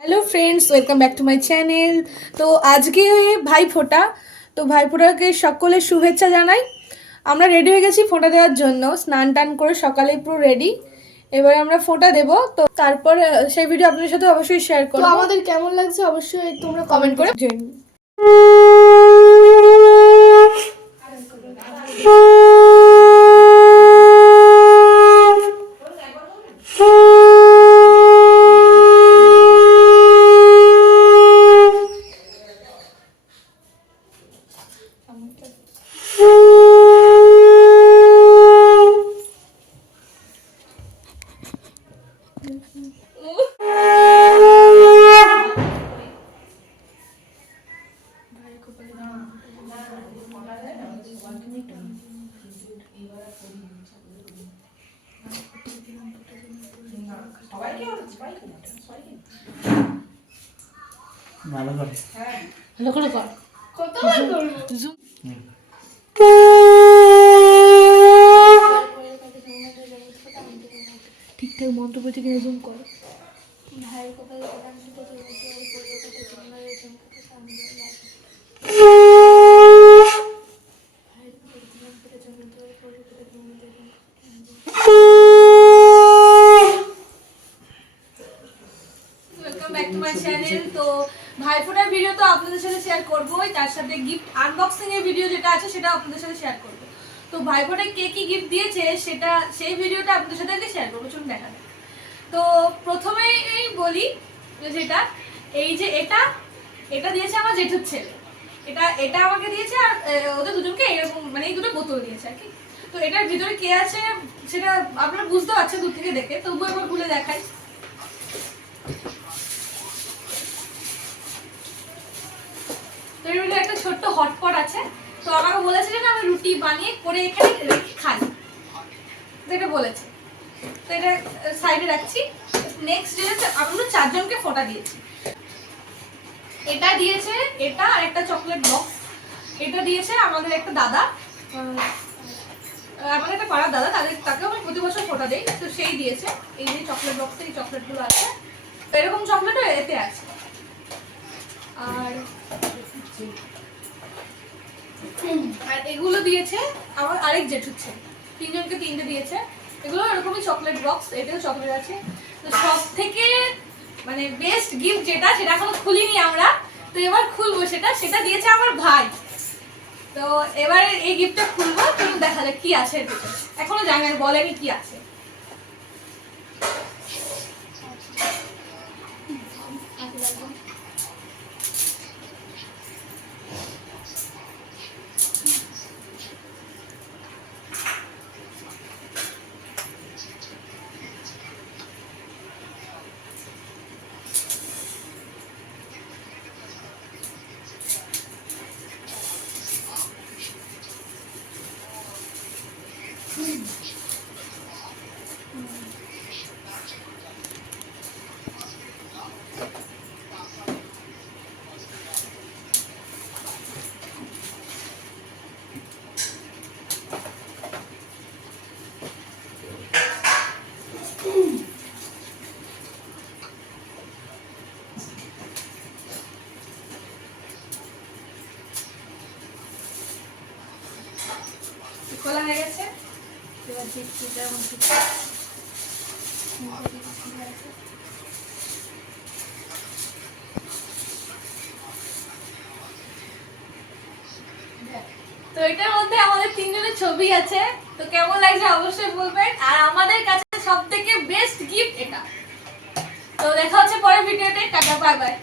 Hello friends, welcome back to my channel. তো আজকে ভাইফোঁটা, তো ভাইফোঁটাকে সকলের শুভেচ্ছা জানাই। আমরা রেডি হয়ে গেছি ফোঁটা দেওয়ার জন্য, স্নান টান করে সকালে পুরো রেডি। এবারে আমরা ফোঁটা দেবো, তো তারপর সেই ভিডিও আপনাদের সাথে অবশ্যই শেয়ার করব। আমাদের কেমন লাগছে অবশ্যই তোমরা কমেন্ট করে ভালো করে ভালো করে কর। কতবার করব ঠিকঠাক মন্ত্র পড়তে কিনে জুম কর। ভাইয়ের কপালে প্রধানমন্ত্রী কত বছর পড়লো কত জন্মের জমকত সামনে লাগে ভাইয়ের কপালে প্রধানমন্ত্রী জন্মের পড়লো কত জন্মের welcome back to my channel. তো ভাইফোঁটার ভিডিও তো আপনাদের সাথে শেয়ার করবোই, তার সাথে গিফট আনবক্সিং এর ভিডিও যেটা আছে সেটা আপনাদের সাথে শেয়ার করবো। তো ভাইফোঁটায় কে কি গিফট দিয়েছে সেটা সেই ভিডিওটা আপনাদের সাথে আগে শেয়ার করবো, চলুন দেখা যাক। তো প্রথমেই বলি যেটা এই যে এটা এটা দিয়েছে আমার জেঠুর ছেলে, এটা এটা আমাকে দিয়েছে, আর ওদের দুজনকে এরকম মানে এই দুটো বোতল দিয়েছে আর কি। তো এটার ভিতরে কে আছে সেটা আপনারা বুঝতে পারছেন দূর থেকে দেখে, তবুও একবার খুলে দেখাই। তো এর মধ্যে একটা ছোট্ট হটপট আছে। তো আমাকে বলেছে যে আমি রুটি বানিয়ে করে এখানে রেখে খাই, তো এটা বলেছে। তো এটা সাইডে রাখছি। নেক্সট যেটা আমরা চারজনকে ফোঁটা দিয়েছি, এটা দিয়েছে এটা, আর একটা চকলেট বক্স। এটা দিয়েছে আমাদের একটা দাদা, আমাদের একটা পাড়ার দাদা, তাকেও আমি প্রতি বছর ফোঁটা দিই, তো সেই দিয়েছে। এই যে চকলেট বক্সে এই চকলেটগুলো আছে, এরকম চকলেটও এতে আছে। আর এগুলো দিয়েছে আমার আরেক জেঠুর ছেলে, তিনজনকে তিনটে দিয়েছে। এগুলো এরকমই চকলেট বক্স, এটাও চকলেট আছে। তো সব থেকে মানে বেস্ট গিফট যেটা, সেটা এখনো খুলিনি আমরা, তো এবার খুলবো। সেটা দিয়েছে আমার ভাই। তো এবার এই গিফটটা খুলবো, চলুন দেখা যাক কি আছে এর ভিতরে। এখনো জানি না, বলেনি কি আছে। খোলা হয়ে গেছে। এবার দেখছি কেমন কি। তো এটার মধ্যে আমাদের তিনজনের ছবি আছে। তো কেমন লাগছে অবশ্যই বলবেন। আর আমাদের কাছে সব থেকে বেস্ট গিফট এটা। তো দেখা হচ্ছে পরের ভিডিওতে। Tata, bye bye.